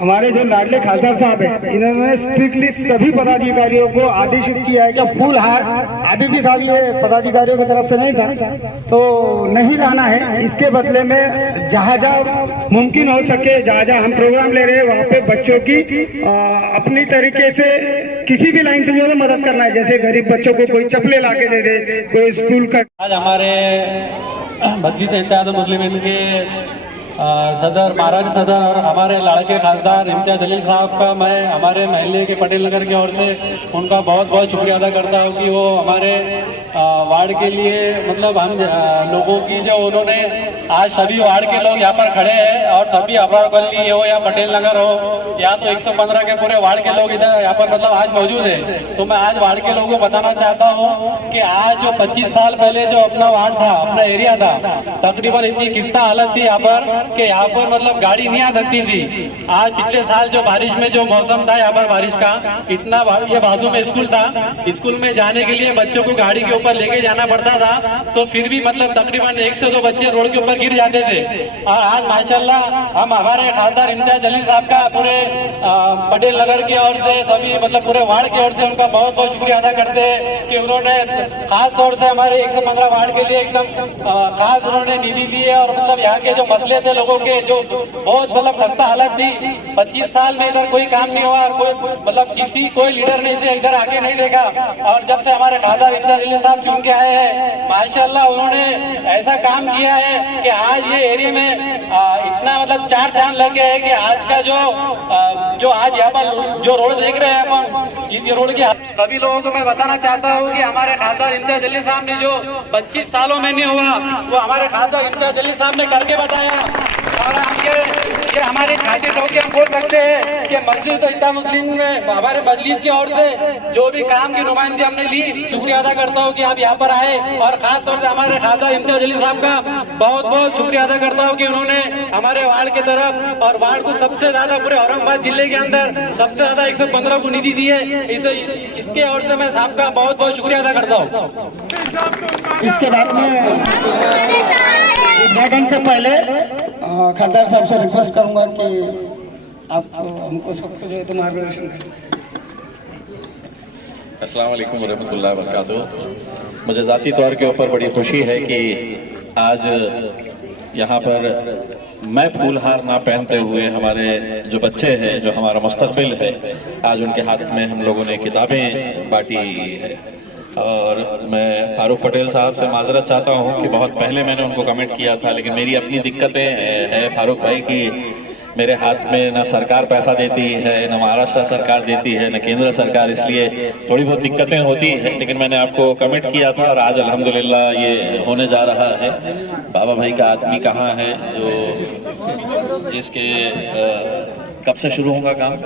हमारे जो लाडले खासदार साहब हैं, इन्होंने स्ट्रिक्टली सभी पदाधिकारियों को आदेशित किया है कि फूल हार अभी भी साहब ये पदाधिकारियों की तरफ से नहीं था तो नहीं लाना है। इसके बदले में जहाँ जहाँ मुमकिन हो सके, जहाँ जहाँ हम प्रोग्राम ले रहे हैं वहाँ पे बच्चों की अपनी तरीके से किसी भी लाइन से जो है मदद करना है। जैसे गरीब बच्चों को कोई चप्पलें ला के दे दे, कोई स्कूल का। आज हमारे मस्जिद इम्तियाज मुस्लिम के सदर, महाराज सदर और हमारे लाड़के खासदार इम्तियाज जलील साहब का मैं हमारे महल्ले के पटेल नगर की ओर से उनका बहुत बहुत शुक्रिया अदा करता हूँ कि वो हमारे वार्ड के लिए मतलब हम लोगों की जो उन्होंने आज सभी वार्ड के लोग यहाँ पर खड़े हैं और सभी अफरार गली हो या पटेल नगर हो या तो 115 के पूरे वार्ड के लोग इधर यहाँ पर मतलब आज मौजूद है। तो मैं आज वार्ड के लोगों को बताना चाहता हूँ कि आज जो 25 साल पहले जो अपना वार्ड था, अपना एरिया था, तकरीबन इतनी किस्ता हालत थी यहाँ पर कि यहाँ पर मतलब गाड़ी नहीं आ सकती थी। आज पिछले साल जो बारिश में जो मौसम था यहाँ पर बारिश का, इतना ये बाजू में स्कूल था, स्कूल में जाने के लिए बच्चों को गाड़ी के ऊपर लेके जाना पड़ता था तो फिर भी मतलब तकरीबन 1 से 2 बच्चे रोड के ऊपर गिर जाते थे। और आज माशाल्लाह हम हमारे खासदार इम्तियाज जलील साहब का पूरे पटेल नगर की ओर से सभी मतलब पूरे वार्ड की ओर से उनका बहुत बहुत शुक्रिया अदा करते हैं कि उन्होंने खास तौर से हमारे 115 वार्ड के लिए एकदम खास उन्होंने निधि दी है। और मतलब यहाँ के जो मसले थे लोगों के, जो बहुत मतलब खस्ता हालत थी, 25 साल में इधर कोई काम नहीं हुआ और कोई मतलब कोई लीडर ने इसे इधर आके नहीं देखा। और जब से हमारे खासदार इम्तियाज जलील साहब चुन के आए हैं माशाल्लाह उन्होंने ऐसा काम किया है कि आज ये एरिया में इतना मतलब 4 चांद लग गए हैं कि आज का जो आज यहाँ पर जो रोड देख रहे हैं अपन, इस रोड के सभी लोगों को मैं बताना चाहता हूँ कि हमारे खासदार इम्तियाज जलील साहब ने जो 25 सालों में नहीं हुआ वो हमारे खासदार इम्तियाज जलील साहब ने करके बताया। और ये हमारे खातिर होकर हम बोल सकते हैं कि मस्जिद इम्तियाज मुस्लिम में हमारे मजलिस की ओर से जो भी काम की नुमाइंदगी हमने ली, शुक्रिया अदा करता हूँ कि आप यहाँ पर आए। और खास तौर से हमारे खासदार इम्तियाज जलील साहब का बहुत बहुत शुक्रिया अदा करता हूँ कि उन्होंने हमारे वार्ड की तरफ और वार्ड को सबसे ज्यादा पूरे औरंगाबाद जिले के अंदर सबसे ज्यादा 115 को निधि दी है। इसके ओर से मैं साहब का बहुत बहुत शुक्रिया अदा करता हूँ। इसके बाद में उद्घाटन से पहले खासदार साहब से रिक्वेस्ट करूंगा कि आप हमको सबको जो है तो मार्गदर्शन करें। अस्सलाम वालेकुम रहमतुल्लाहि व बरकातुहू। मुझे ज़ाती तौर के ऊपर बड़ी खुशी है कि आज यहाँ पर मैं फूलहार ना पहनते हुए हमारे जो बच्चे हैं, जो हमारा मुस्तकबिल है, आज उनके हाथ में हम लोगों ने किताबें बांटी है। और मैं फारूक पटेल साहब से माजरत चाहता हूँ कि बहुत पहले मैंने उनको कमेंट किया था, लेकिन मेरी अपनी दिक्कतें हैं फारूक भाई की मेरे हाथ में ना सरकार पैसा देती है, ना महाराष्ट्र सरकार देती है, ना केंद्र सरकार, इसलिए थोड़ी बहुत दिक्कतें होती हैं। लेकिन मैंने आपको कमेंट किया था और आज अल्हम्दुलिल्लाह ये होने जा रहा है। बाबा भाई का आदमी कहाँ है जो जिसके कब से शुरू होगा काम?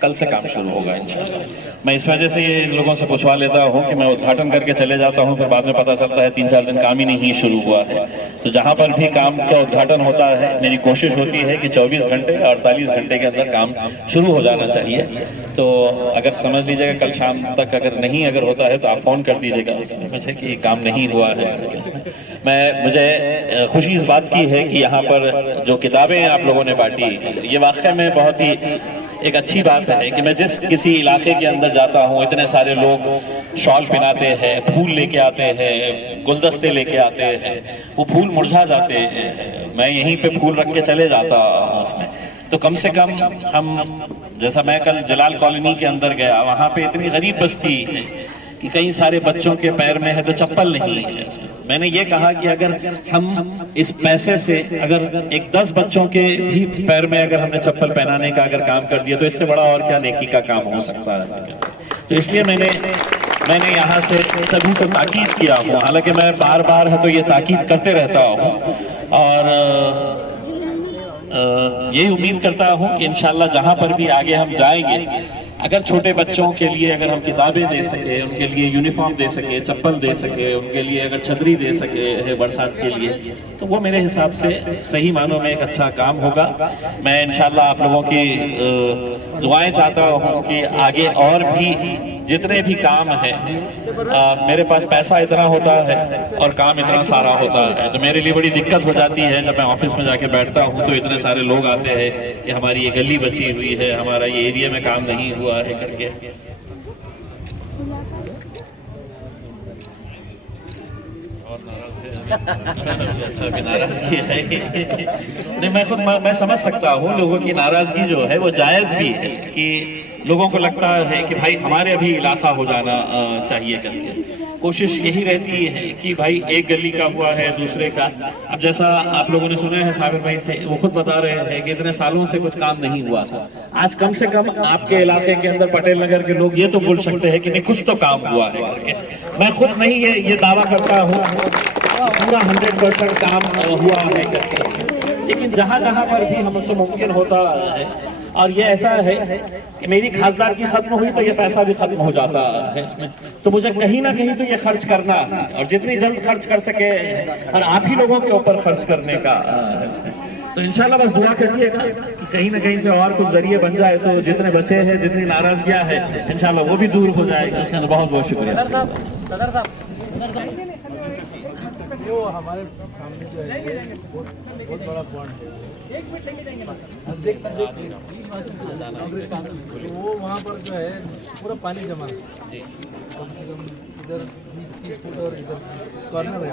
कल से काम शुरू होगा इंशाल्लाह। मैं इस वजह से ये इन लोगों से पूछवा लेता हूँ कि मैं उद्घाटन करके चले जाता हूँ, फिर बाद में पता चलता है 3-4 दिन काम ही नहीं शुरू हुआ है। तो जहाँ पर भी काम का उद्घाटन होता है मेरी कोशिश होती है कि 24 घंटे 48 घंटे के अंदर काम शुरू हो जाना चाहिए। तो अगर समझ लीजिएगा कल शाम तक अगर होता है तो आप फ़ोन कर दीजिएगा मुझे कि काम नहीं हुआ है। मुझे खुशी इस बात की है कि यहाँ पर जो किताबें आप लोगों ने बांटी, ये वाकई में बहुत ही एक अच्छी बात है कि मैं जिस किसी इलाके के अंदर जाता हूँ इतने सारे लोग शॉल पहनाते हैं, फूल लेके आते हैं, गुलदस्ते लेके आते हैं, वो फूल मुरझा जाते हैं, मैं यहीं पे फूल रख के चले जाता हूँ उसमें। तो कम से कम हम, जैसा मैं कल जलाल कॉलोनी के अंदर गया, वहाँ पे इतनी गरीब बस्ती है कि कई सारे बच्चों के पैर में है तो चप्पल नहीं है। मैंने ये कहा कि अगर हम इस पैसे से अगर 10 बच्चों के भी पैर में अगर हमने चप्पल पहनाने का अगर काम कर दिया तो इससे बड़ा और क्या नेकी का काम हो सकता है। तो इसलिए मैंने यहाँ से सभी को ताकीद किया हूँ, हालांकि मैं बार बार है तो ये ताकीद करते रहता हूँ और यही उम्मीद करता हूँ कि इंशाल्लाह जहाँ पर भी आगे हम जाएंगे, अगर छोटे बच्चों के लिए अगर हम किताबें दे सके, उनके लिए यूनिफॉर्म दे सके, चप्पल दे सके, उनके लिए अगर छतरी दे सके बरसात के लिए, तो वो मेरे हिसाब से सही मानों में एक अच्छा काम होगा। मैं इंशाल्लाह आप लोगों की दुआएं चाहता हूँ कि आगे और भी जितने भी काम है मेरे पास पैसा इतना होता है और काम इतना सारा होता है, तो मेरे लिए बड़ी दिक्कत हो जाती है जब मैं ऑफिस में जाके बैठता हूँ तो इतने सारे लोग आते हैं कि हमारी ये गली बची हुई है, हमारा ये एरिया में काम नहीं हुआ है करके। अच्छा भी नाराजगी है नहीं, मैं समझ सकता हूँ लोगों की नाराजगी जो है वो जायज भी है कि लोगों को लगता है कि भाई हमारे अभी इलाका हो जाना चाहिए करके। कोशिश यही रहती है कि भाई एक गली का हुआ है दूसरे का। अब जैसा आप लोगों ने सुना है साबिर भाई से, वो खुद बता रहे हैं कि इतने सालों से कुछ काम नहीं हुआ था। आज कम से कम आपके इलाके के अंदर पटेल नगर के लोग ये तो बोल सकते हैं कि नहीं कुछ तो काम हुआ है करके। मैं खुद नहीं ये दावा करता हूँ पूरा 100% काम हुआ है करके, लेकिन जहाँ जहाँ पर भी हमसे मुमकिन होता है, और ये ऐसा है कि मेरी खासदार की खत्म हुई तो ये पैसा भी खत्म हो जाता है इसमें, तो मुझे कहीं ना कहीं तो ये खर्च करना है और जितनी जल्द खर्च कर सके और आप ही लोगों के ऊपर खर्च करने का। तो इंशाल्लाह बस दुआ करिएगा कि कहीं ना कहीं से और कुछ जरिए बन जाए तो जितने बचे हैं, जितनी नाराजगियां है, इंशाल्लाह वो भी दूर हो जाएगी। उसके अंदर बहुत बहुत शुक्रिया। सदर साहब वो हमारे सामने जो है बहुत बड़ा पॉइंट है, वो वहाँ पर जो है पूरा पानी जमा है, कम से कम इधर 20-30 फुट और इधर कॉर्नर है,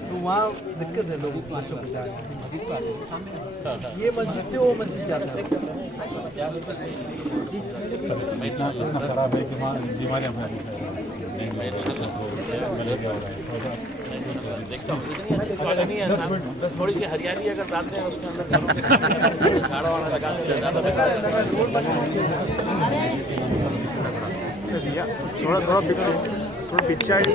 तो वहाँ दिक्कत है लोगों को बच्चों को जाने। ये मस्जिद से वो मस्जिद जाता है, इतना खराब है कि वहाँ बीमारियाँ देखता हूँ इतनी अच्छी कॉलोनी है साहब, थोड़ी सी हरियाली अगर डालते हैं उसके अंदर झाड़ा वाड़ा लगा के ज़्यादा थोड़ा पिछाड़ी